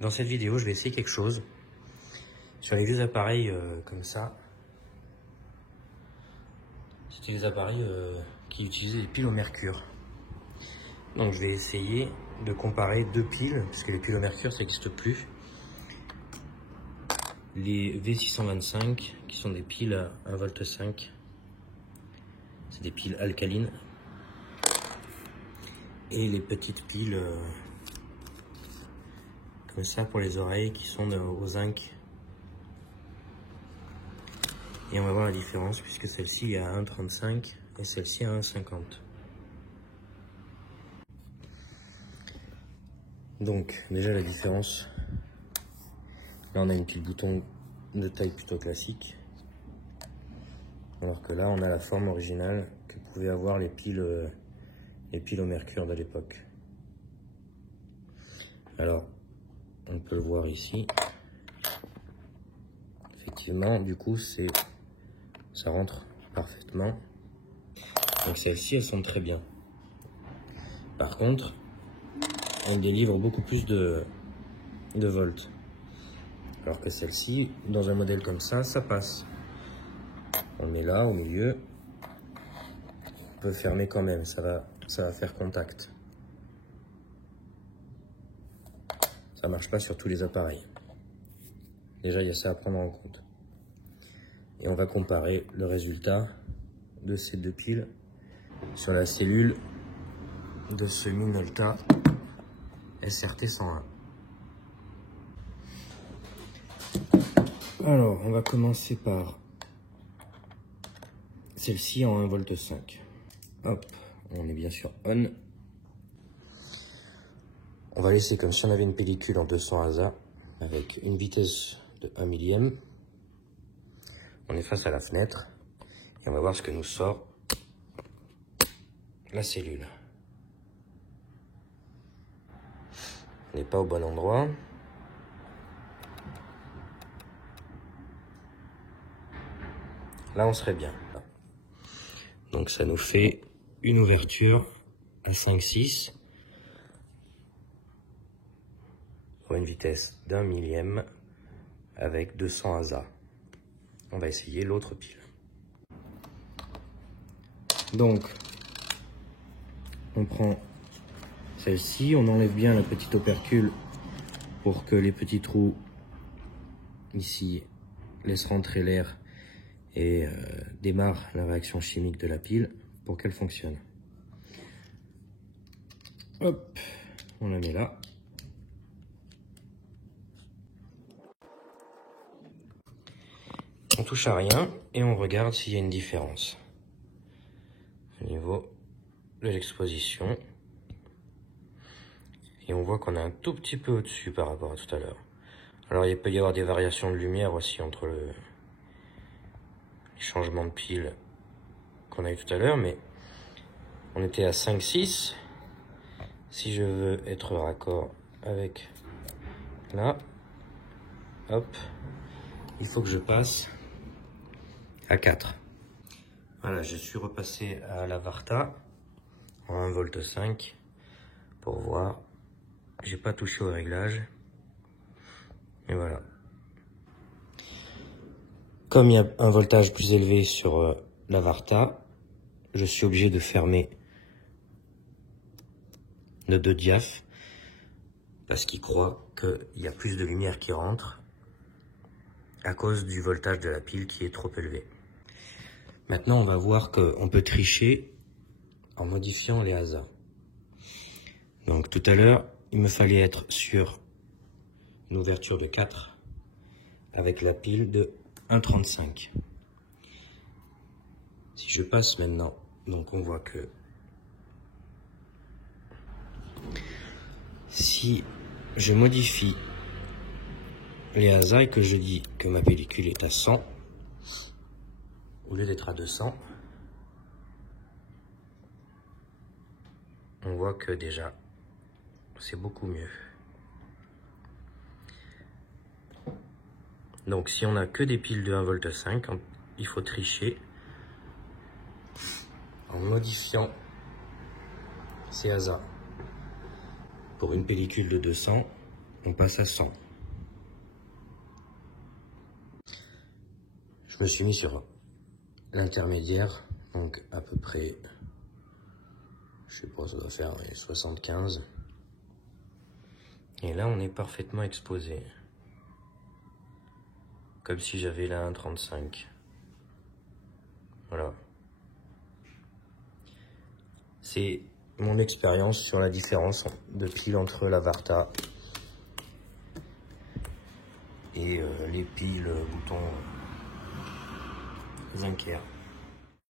Dans cette vidéo, je vais essayer quelque chose sur les vieux appareils comme ça. C'était les appareils qui utilisaient des piles au mercure. Donc je vais essayer de comparer deux piles, puisque les piles au mercure ça n'existe plus. Les V625 qui sont des piles à 1,5 V, c'est des piles alcalines. Et les petites piles comme ça pour les oreilles qui sont au zinc. Et on va voir la différence puisque celle-ci est à 1,35 et celle-ci à 1,50. Donc déjà la différence, là on a une pile bouton de taille plutôt classique, alors que là on a la forme originale que pouvaient avoir les piles au mercure de l'époque. Alors on peut le voir ici, effectivement du coup ça rentre parfaitement, donc celles-ci elles sont très bien. Par contre on délivre beaucoup plus de volts. Alors que celle-ci, dans un modèle comme ça passe. On est là, au milieu. On peut fermer quand même, ça va faire contact. Ça marche pas sur tous les appareils. Déjà, il y a ça à prendre en compte. Et on va comparer le résultat de ces deux piles sur la cellule de ce Minolta SRT101. Alors, on va commencer par celle-ci en 1,5 V. Hop, on est bien sûr on. On va laisser comme si on avait une pellicule en 200 ASA avec une vitesse de 1 millième. On est face à la fenêtre et on va voir ce que nous sort la cellule. On n'est pas au bon endroit. Là, on serait bien. Donc, ça nous fait une ouverture à 5,6 pour une vitesse d'1 millième avec 200 ASA. On va essayer l'autre pile. Donc, on prend celle-ci, on enlève bien la petite opercule pour que les petits trous ici laissent rentrer l'air et démarre la réaction chimique de la pile pour qu'elle fonctionne. Hop, on la met là. On touche à rien et on regarde s'il y a une différence au niveau de l'exposition. Et on voit qu'on est un tout petit peu au-dessus par rapport à tout à l'heure. Alors il peut y avoir des variations de lumière aussi entre les changements de pile qu'on a eu tout à l'heure, mais on était à 5,6. Si je veux être raccord avec là, hop, il faut que je passe à 4. Voilà, je suis repassé à la Varta en 1,5 V pour voir. J'ai pas touché au réglage. Et voilà. Comme il y a un voltage plus élevé sur la Varta, je suis obligé de fermer nos deux diaphes parce qu'il croit qu'il y a plus de lumière qui rentre à cause du voltage de la pile qui est trop élevé. Maintenant, on va voir qu'on peut tricher en modifiant les ASA. Donc tout à l'heure, il me fallait être sur une ouverture de 4 avec la pile de 1,35. Si je passe maintenant, donc on voit que si je modifie les ASA et que je dis que ma pellicule est à 100, au lieu d'être à 200, on voit que déjà c'est beaucoup mieux. Donc si on n'a que des piles de 1,5 V, il faut tricher en modifiant ces ASA. Pour une pellicule de 200, on passe à 100. Je me suis mis sur l'intermédiaire, donc à peu près, je sais pas, ça doit faire 75. Et là, on est parfaitement exposé. Comme si j'avais la 1,35. Voilà. C'est mon expérience sur la différence de pile entre la Varta et les piles boutons Zinker.